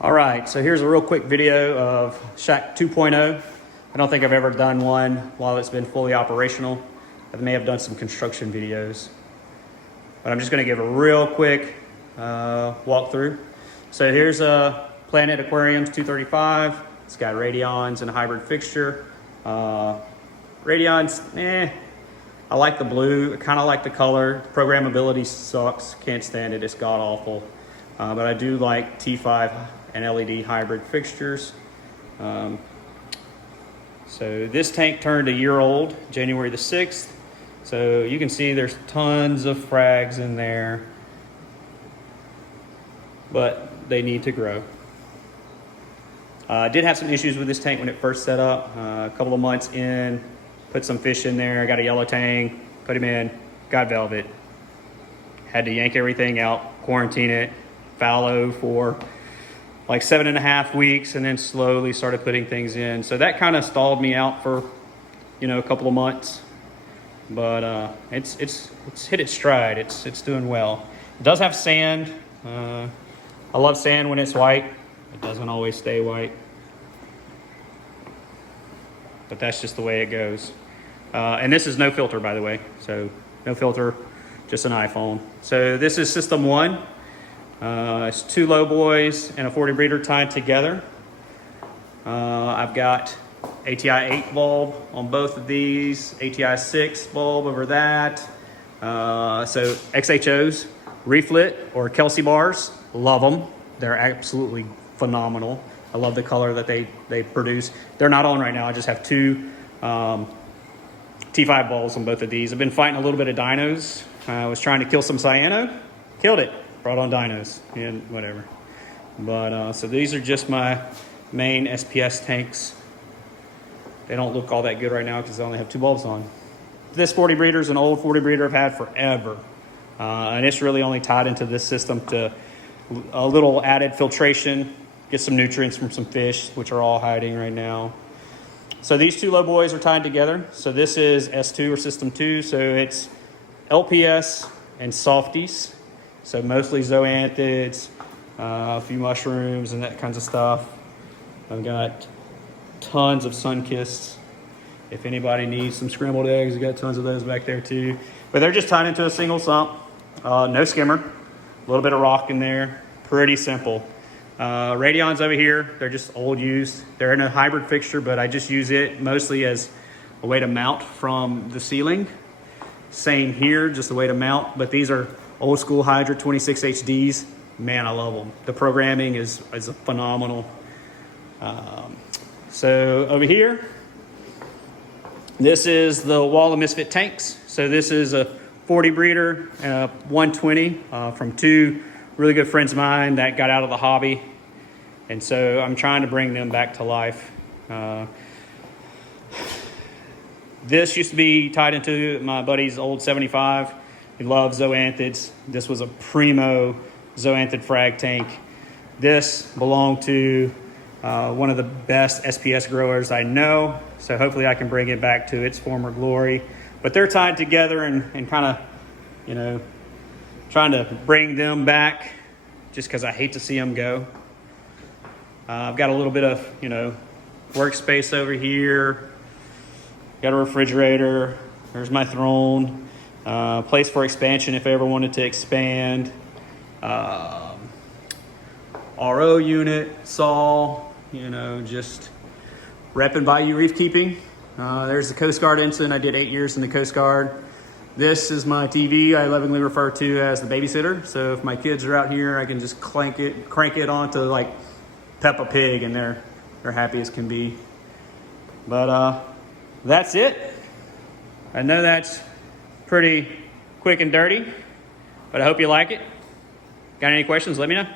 All right, so here's a real quick video of Shack 2.0. I don't think I've ever done one while it's been fully operational. I may have done some construction videos, but I'm just gonna give a real quick walkthrough. So here's a Planet Aquariums 235. It's got Radions and a hybrid fixture. Radions, I like the blue. I kind of like the color. Programmability sucks. Can't stand it. It's god awful. But I do like T5 and LED hybrid fixtures. So this tank turned a year old, January the 6th. So you can see there's tons of frags in there, but they need to grow. I did have some issues with this tank when it first set up. A couple of months in, put some fish in there. I got a yellow tang, put him in, got velvet. Had to yank everything out, quarantine it, fallow for like 7.5 weeks, and then slowly started putting things in. So that kind of stalled me out for, a couple of months. But it's hit its stride. It's doing well. It does have sand. I love sand when it's white. It doesn't always stay white, but that's just the way it goes. And this is no filter, by the way. So no filter, just an iPhone. So this is system one. It's 2 low boys and a 40 breeder tied together. I've got ATI 8 bulb on both of these, ATI 6 bulb over that. So XHOs, reflit or Kelsey bars, love them. They're absolutely phenomenal. I love the color that they produce. They're not on right now. I just have 2 T5 bulbs on both of these. I've been fighting a little bit of dinos. I was trying to kill some cyano, killed it. Brought on dinos and whatever. But so these are just my main SPS tanks. They don't look all that good right now because I only have 2 bulbs on. This 40 breeder is an old 40 breeder I've had forever. And it's really only tied into this system to a little added filtration, get some nutrients from some fish, which are all hiding right now. So these 2 low boys are tied together. So this is S2 or system 2. So it's LPS and softies. So mostly zoanthids, a few mushrooms and that kinds of stuff. I've got tons of sun-kissed. If anybody needs some scrambled eggs, I've got tons of those back there too. But they're just tied into a single sump, no skimmer, a little bit of rock in there, pretty simple. Radions over here, they're just old used. They're in a hybrid fixture, but I just use it mostly as a way to mount from the ceiling. Same here, just a way to mount, but these are old school Hydra 26 HDs. Man, I love them. The programming is phenomenal. So over here, this is the Wall of Misfit tanks. So this is a 40 breeder and a 120 from 2 really good friends of mine that got out of the hobby. And so I'm trying to bring them back to life. This used to be tied into my buddy's old 75. He loves zoanthids. This was a primo zoanthid frag tank. This belonged to one of the best SPS growers I know. So hopefully I can bring it back to its former glory. But they're tied together and kind of, trying to bring them back just because I hate to see them go. I've got a little bit of, workspace over here. Got a refrigerator. There's my throne. Place for expansion if I ever wanted to expand. RO unit, saw, just repping Bayou Reef Keeping. There's the Coast Guard ensign. I did 8 years in the Coast Guard. This is my TV I lovingly refer to as the babysitter. So if my kids are out here, I can just crank it onto like Peppa Pig and they're happy as can be. But that's it. I know that's pretty quick and dirty, but I hope you like it. Got any questions? Let me know.